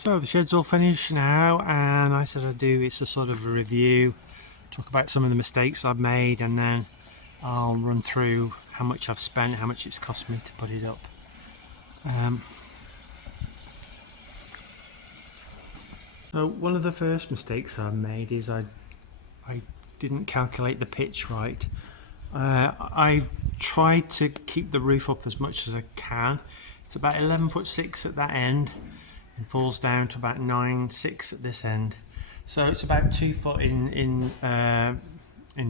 So the shed's all finished now, and I said I'd do it's a sort of a review, talk about some of the mistakes I've made, and then I'll run through how much I've spent, how much it's cost me to put it up. So one of the first mistakes I've made is I didn't calculate the pitch right. I tried to keep the roof up as much as I can. It's about 11'6" at that end and falls down to about 9'6" at this end. So it's about 2 foot in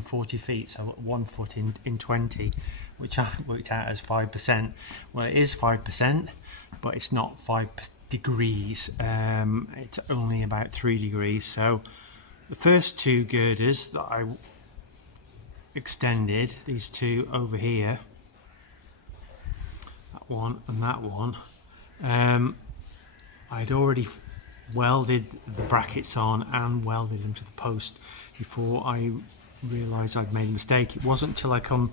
40 feet, so 1 foot in 20, which I worked out as 5%. Well, it is 5%, but it's not 5 degrees. It's only about 3 degrees. So the first two girders that I extended, these two over here, that one and that one, I'd already welded the brackets on and welded them to the post before I realised I'd made a mistake. It wasn't until I come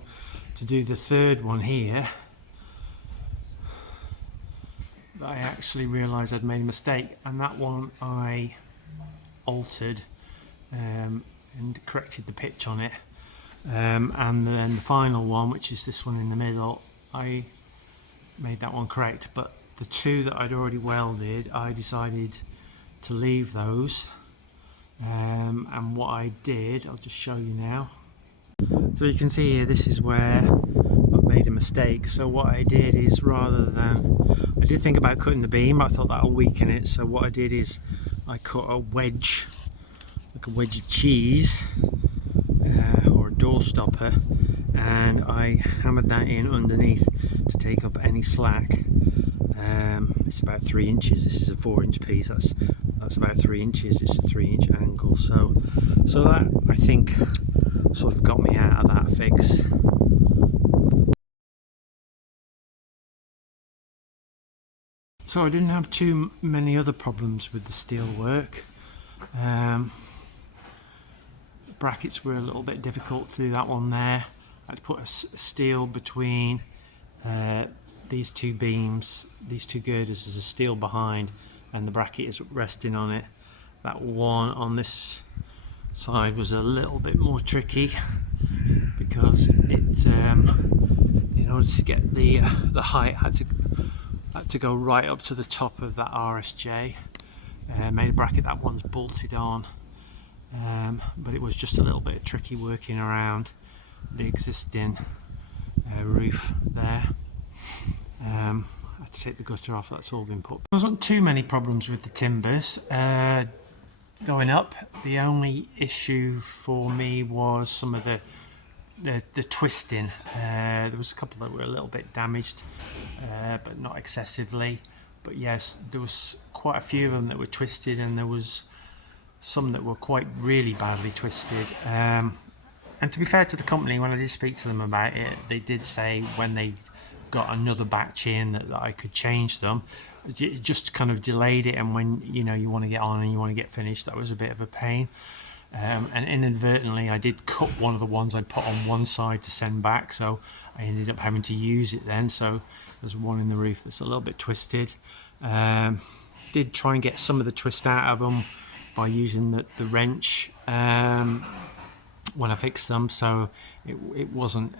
to do the third one here that I actually realised I'd made a mistake, and that one I altered and corrected the pitch on it, and then the final one, which is this one in the middle, I made that one correct. But the two that I'd already welded, I decided to leave those, and what I did, I'll just show you now. So you can see here, this is where I've made a mistake. So what I did is, rather than, I did think about cutting the beam, but I thought that'll weaken it. So what I did is I cut a wedge, like a wedge of cheese, or a door stopper, and I hammered that in underneath to take up any slack. It's about 3 inches. This is a 4-inch piece. That's about 3 inches. It's a 3-inch angle. So that, I think, sort of got me out of that fix. So I didn't have too many other problems with the steel work. Brackets were a little bit difficult to do that one there. I had to put a steel between these two beams, these two girders, as a steel behind, and the bracket is resting on it. That one on this side was a little bit more tricky because it, in order to get the height, had to go right up to the top of that RSJ. Made a bracket, that one's bolted on, but it was just a little bit tricky working around the existing roof there. I had to take the gutter off, that's all been put. There wasn't too many problems with the timbers going up. The only issue for me was some of the twisting. There was a couple that were a little bit damaged, but not excessively. But yes, there was quite a few of them that were twisted, and there was some that were quite really badly twisted. And to be fair to the company, when I did speak to them about it, they did say when they got another batch in that I could change them. It just kind of delayed it, and when you want to get on and you want to get finished, that was a bit of a pain. And inadvertently I did cut one of the ones I'd put on one side to send back, so I ended up having to use it then. So there's one in the roof that's a little bit twisted. Did try and get some of the twist out of them by using the wrench when I fixed them, so it wasn't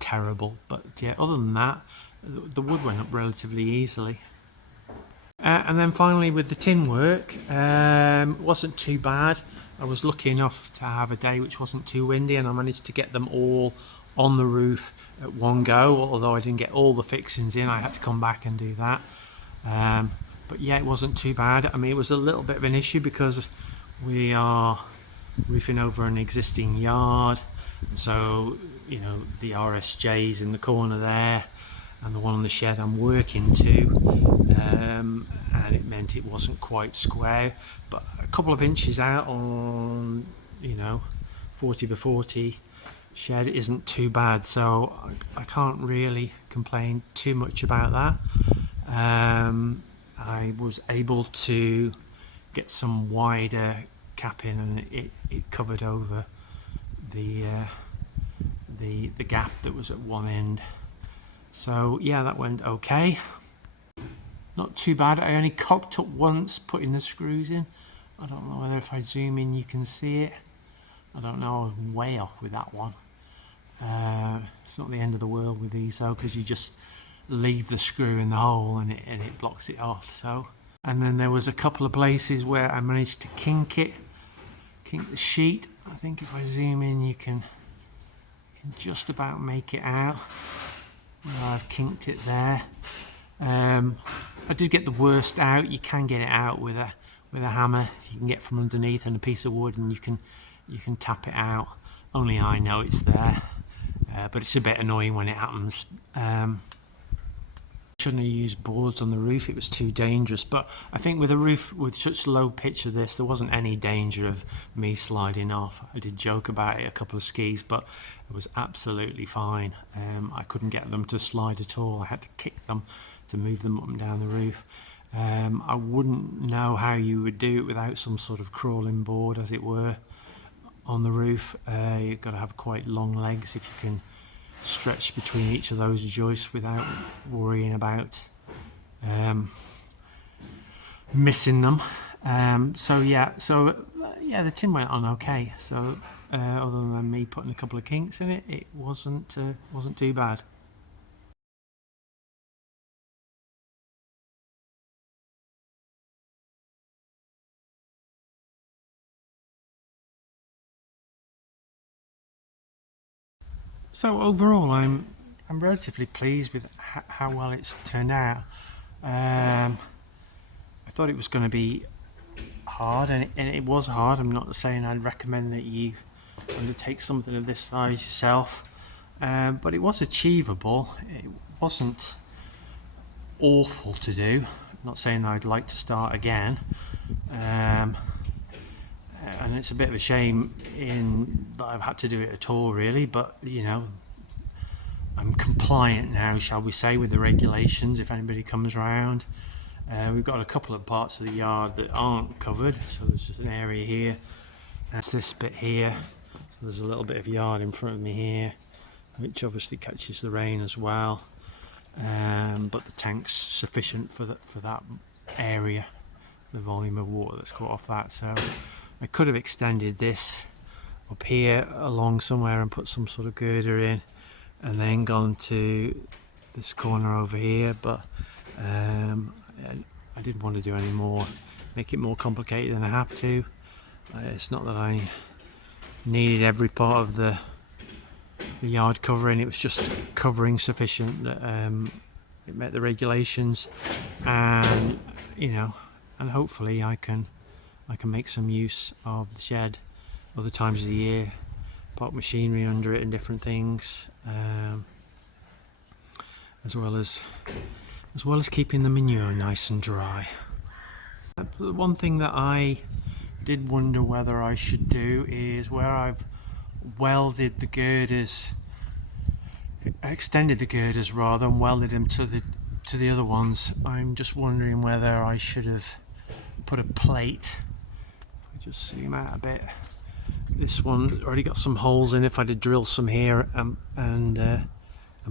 terrible. But yeah, other than that, the wood went up relatively easily. And then finally with the tin work, it wasn't too bad. I was lucky enough to have a day which wasn't too windy, and I managed to get them all on the roof at one go. Although I didn't get all the fixings in, I had to come back and do that. But yeah, it wasn't too bad. I mean, it was a little bit of an issue because we are roofing over an existing yard, so the RSJ's in the corner there, and the one on the shed I'm working to, and it meant it wasn't quite square, but a couple of inches out on 40 by 40 shed isn't too bad, so I can't really complain too much about that. I was able to get some wider capping, and it covered over the gap that was at one end. So yeah, that went okay. not too bad. I only cocked up once putting the screws in. I don't know whether if I zoom in you can see it. I don't know, I was way off with that one. It's not the end of the world with these though, because you just leave the screw in the hole and it blocks it off. So, and then there was a couple of places where I managed to kink the sheet. I think if I zoom in you can just about make it out where I've kinked it there. I did get the worst out. You can get it out with a hammer if you can get from underneath and a piece of wood, and you can tap it out. Only I know it's there, but it's a bit annoying when it happens. Shouldn't have used boards on the roof, it was too dangerous, but I think with a roof with such low pitch of this, there wasn't any danger of me sliding off. I did joke about it a couple of skis, but it was absolutely fine. I couldn't get them to slide at all. I had to kick them to move them up and down the roof. I wouldn't know how you would do it without some sort of crawling board, as it were, on the roof. You've got to have quite long legs if you can stretch between each of those joists without worrying about missing them. So yeah, the tin went on okay. So other than me putting a couple of kinks in it, it wasn't too bad. So overall, I'm relatively pleased with how well it's turned out. I thought it was going to be hard, and it was hard. I'm not saying I'd recommend that you undertake something of this size yourself, but it was achievable. It wasn't awful to do. I'm not saying that I'd like to start again. And it's a bit of a shame in that I've had to do it at all, really, but you know, I'm compliant now, shall we say, with the regulations if anybody comes around. We've got a couple of parts of the yard that aren't covered, so there's just an area here, that's this bit here, so there's a little bit of yard in front of me here, which obviously catches the rain as well, but the tank's sufficient for that area, the volume of water that's caught off that. So I could have extended this up here along somewhere and put some sort of girder in and then gone to this corner over here, but I didn't want to do any more, make it more complicated than I have to. It's not that I needed every part of the yard covering, it was just covering sufficient that it met the regulations, and you know, and hopefully I can make some use of the shed other times of the year, park machinery under it and different things, as well as keeping the manure nice and dry. The one thing that I did wonder whether I should do is where I've welded the girders, extended the girders rather, and welded them to the other ones. I'm just wondering whether I should have put a plate. Just zoom out a bit. This one already got some holes in it. If I'd have drilled some here and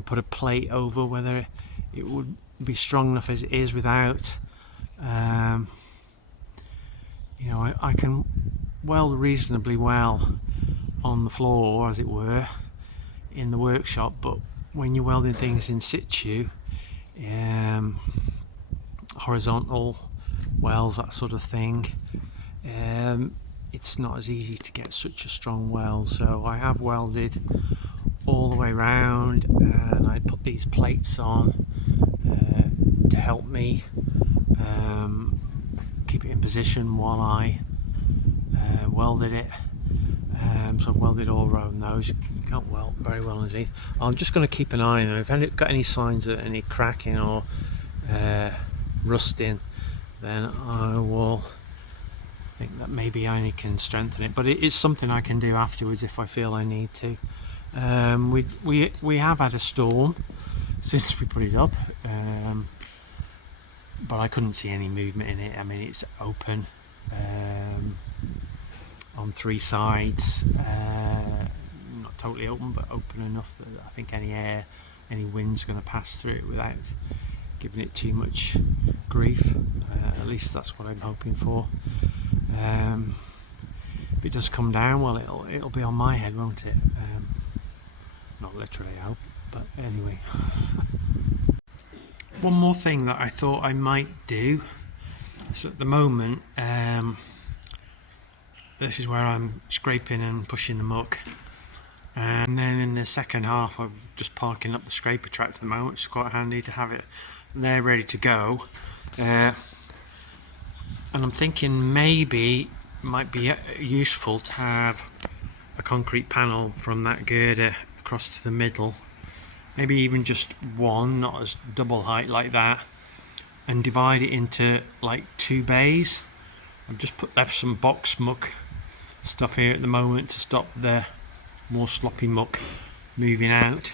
put a plate over, whether it would be strong enough as it is without. You know, I can weld reasonably well on the floor, as it were, in the workshop, but when you're welding things in situ, horizontal welds, that sort of thing, it's not as easy to get such a strong weld. So I have welded all the way around, and I put these plates on to help me keep it in position while I welded it. So I've welded all around those. You can't weld very well underneath. I'm just going to keep an eye on them. If I've got any signs of any cracking or rusting, then I will think that maybe I can strengthen it, but it is something I can do afterwards if I feel I need to. We have had a storm since we put it up, but I couldn't see any movement in it. I mean, it's open on three sides, not totally open, but open enough that I think any wind's going to pass through it without giving it too much grief. At least that's what I'm hoping for. If it does come down, well, it'll be on my head, won't it? Not literally, I hope, but anyway. One more thing that I thought I might do. So at the moment, this is where I'm scraping and pushing the muck, and then in the second half I'm just parking up the scraper track at the moment, which is quite handy to have it there ready to go. And I'm thinking maybe it might be useful to have a concrete panel from that girder across to the middle, maybe even just one, not as double height like that, and divide it into like 2 bays. I've just left some box muck stuff here at the moment to stop the more sloppy muck moving out,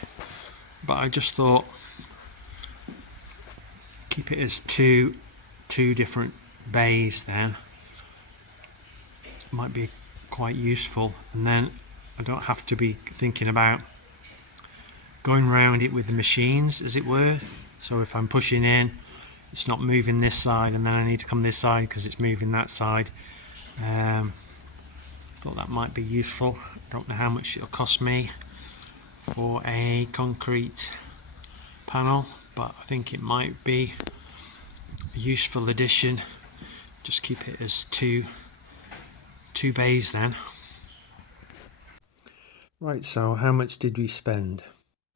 but I just thought keep it as two different bays, then might be quite useful, and then I don't have to be thinking about going around it with the machines, as it were. So if I'm pushing in, it's not moving this side, and then I need to come this side because it's moving that side. Thought that might be useful. Don't know how much it'll cost me for a concrete panel, but I think it might be a useful addition. Just keep it as two bays then. Right, so how much did we spend?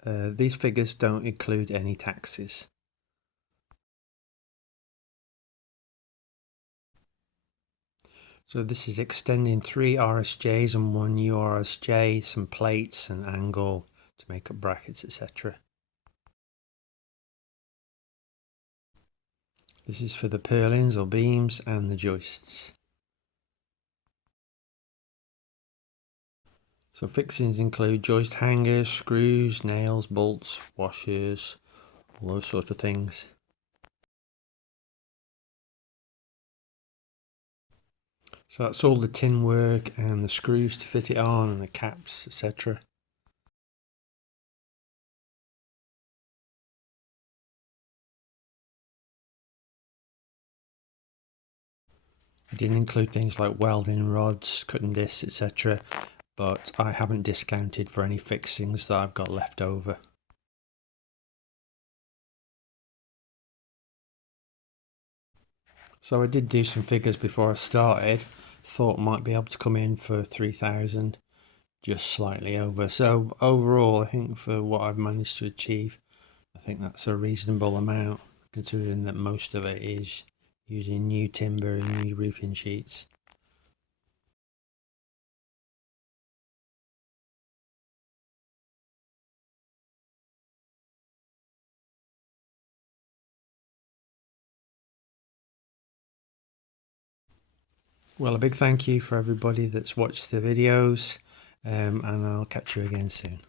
These figures don't include any taxes. So this is extending 3 RSJs and 1 URSJ, some plates and angle to make up brackets, etc. This is for the purlins or beams and the joists. So fixings include joist hangers, screws, nails, bolts, washers, all those sort of things. So that's all the tin work and the screws to fit it on and the caps, etc. I didn't include things like welding rods, cutting discs, etc. But I haven't discounted for any fixings that I've got left over. So I did do some figures before I started. Thought might be able to come in for 3,000, just slightly over. So overall, I think for what I've managed to achieve, I think that's a reasonable amount, considering that most of it is using new timber and new roofing sheets. Well, a big thank you for everybody that's watched the videos, and I'll catch you again soon.